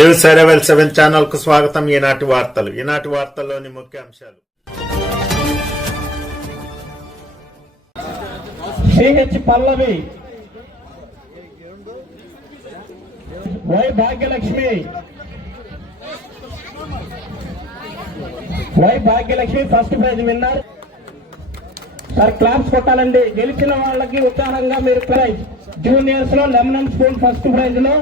News arrival 7 channel కు స్వాగతం. ఈనాటి వార్తల్లోని ముఖ్య అంశాలు. CH Pallavi, Y Bhagyalakshmi first prize winner. Sir claps కొట్టాలండి. గెలిచిన వాళ్ళకి ఉత్సాహంగా మీరు ప్రైజ్. జూనియర్స్ లో లెమన్ స్పూన్ ఫస్ట్ ప్రైజ్ లో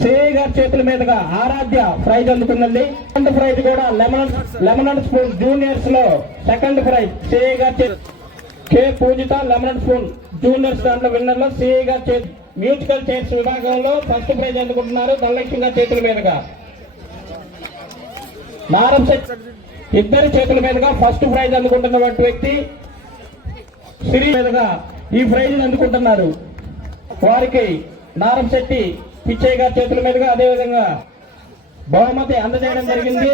సిఐ గారి చేతుల మీదుగా ఆరాధ్య ప్రైజ్ అందుకుందండి. సెకండ్ ప్రైజ్ కూడా లెమన్ స్పూన్ జూనియర్స్ లో సెకండ్ ప్రైజ్ సిఐ గారి K Poojitha lemon spoon juniors దాంట్లో విన్నర్ లో సిఐ గారి మ్యూజికల్ చైర్స్ విభాగంలో ఫస్ట్ ప్రైజ్ అందుకుంటున్నారు ధనలక్ష్మి గారి చేతుల మీదుగా. నారం ఇద్దరి చేతుల మీదుగా ఫస్ట్ ప్రైజ్ అందుకుంటున్నటువంటి వ్యక్తి సిరి మీదుగా ఈ ప్రైజ్ అందుకుంటున్నారు. వారికి నారం శెట్టి పిచ్చయ్య గారి చేతుల మీదుగా అదేవిధంగా బహుమతి అందజేయడం జరిగింది.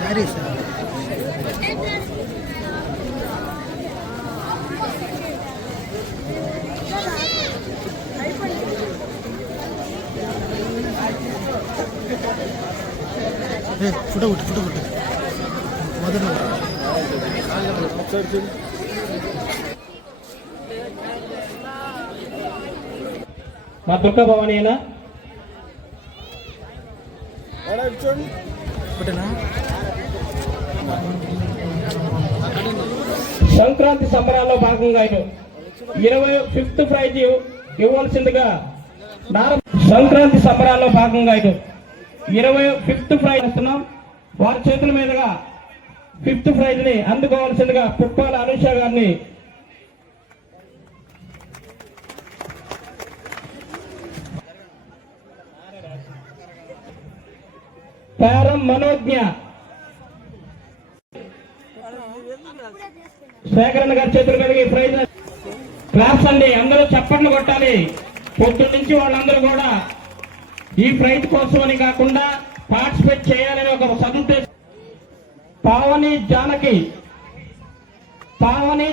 సారీ సార్ ఫోటో మొదలు మా దుర్గా భవానీ సంక్రాంతి సంబరాల్లో భాగంగా 25th ప్రైజ్ ఇవ్వాల్సిందిగా సంక్రాంతి సంబరాల్లో భాగంగా 25th ప్రైజ్ ఇస్తున్నాం. వారి చేతుల మీదుగా 5th ప్రైజ్ ని అందుకోవాల్సిందిగా పుప్పాల అనుష గారిని పేరం మనోజ్ఞ శేఖరణ గారి చేతుల మీదుగా ఈ ప్రైజ్. క్లాప్స్ అండి, అందరూ చప్పట్లు కొట్టాలి. పొద్దున్న నుంచి వాళ్ళందరూ కూడా ఈ ప్రైజ్ కోసం అని కాకుండా పార్టిసిపేట్ చేయాలని ఒక సదుద్దేశం. పావని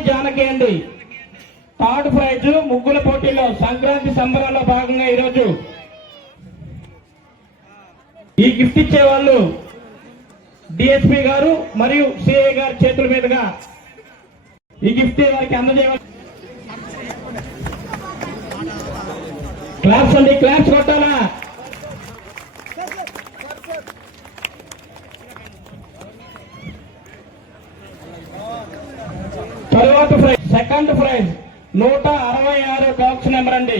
జానకి అండి థర్డ్ ప్రైజ్ ముగ్గుల పోటీలో సంక్రాంతి సంబరాల్లో భాగంగా ఈరోజు ఈ గిఫ్ట్ ఇచ్చే వాళ్ళు డిఎస్పీ గారు మరియు సిఐ గారి చేతుల మీదుగా ఈ గిఫ్ట్ వారికి అందజేయాలి. క్లాప్స్ అండి, క్లాప్స్ కొట్టాలా. తరువాత prize second prize 166 box number అండి.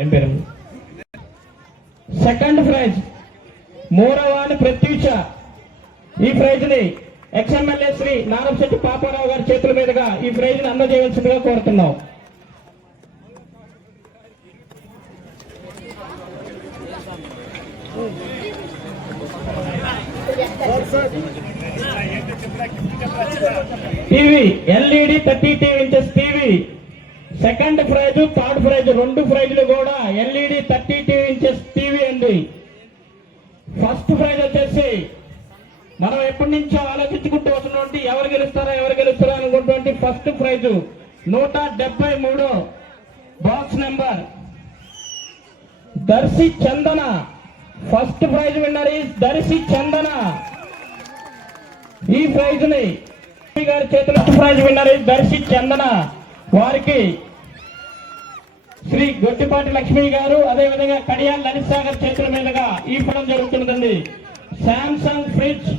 ఏం పేరు? Second prize Mooravani Pratyusha. ఈ ప్రైజ్ ని ఎక్స్ఎమ్మెల్యే శ్రీ నారంశెట్టి పాపారావు గారి చేతుల మీదుగా ఈ ప్రైజ్ ని అందజేయవలసిందిగా కోరుతున్నాం. TV LED 32 inches TV second prize third prize రెండు ప్రైజ్లు కూడా ఎల్ఈడి 32 ఇంచెస్ టీవీ అండి. ఫస్ట్ ప్రైజ్ వచ్చేసి మనం ఎప్పటి నుంచో ఆలోచించుకుంటూ వస్తున్నటువంటి ఎవరు గెలుస్తారా అనుకుంటున్నటువంటి first prize 173 box number Darshi Chandana. First prize winner is Darshi Chandana. ఈ ప్రైజ్ ని గారి చేతుల prize winner is Darshi Chandana. వారికి శ్రీ గొట్టిపాటి లక్ష్మి గారు అదేవిధంగా కడియాల్ లలిత్ సాగర్ చేతుల మీదుగా ఈ పడం జరుగుతున్నదండి. శాంసంగ్ ఫ్రిడ్జ్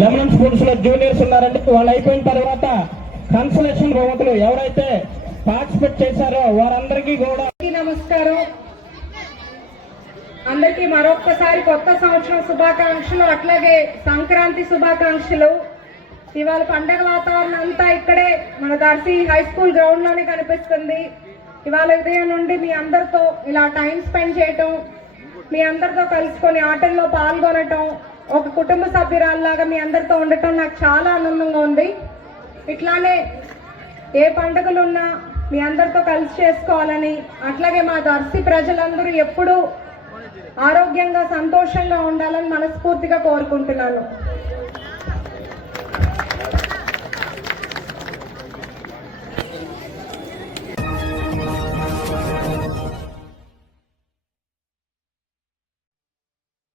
లెమన్ స్కూల్స్ లో జూనియర్స్ ఉన్నారండి. వాళ్ళు అయిపోయిన తర్వాత కన్సలేషన్ బహుమతులు ఎవరైతే పార్టిసిపేట్ చేశారో వారందరికీ కూడా నమస్కారం. అందరికీ మరొక్కసారి కొత్త సంవత్సరం శుభాకాంక్షలు, అట్లాగే సంక్రాంతి శుభాకాంక్షలు. ఇవాళ పండగ వాతావరణం అంతా ఇక్కడే మన దర్శి హై స్కూల్ గ్రౌండ్ లోనే కనిపిస్తుంది. ఇవాళ ఉదయం నుండి మీ అందరితో ఇలా టైం స్పెండ్ చేయటం, మీ అందరితో కలుసుకొని ఆటల్లో పాల్గొనటం, ఒక కుటుంబ సభ్యురాల్లాగా మీ అందరితో ఉండటం నాకు చాలా ఆనందంగా ఉంది. ఇట్లానే ఏ పండుగలున్నా మీ అందరితో కలిసి చేసుకోవాలని, అట్లాగే మా దర్శి ప్రజలందరూ ఎప్పుడూ ఆరోగ్యంగా సంతోషంగా ఉండాలని మనస్ఫూర్తిగా కోరుకుంటున్నాను.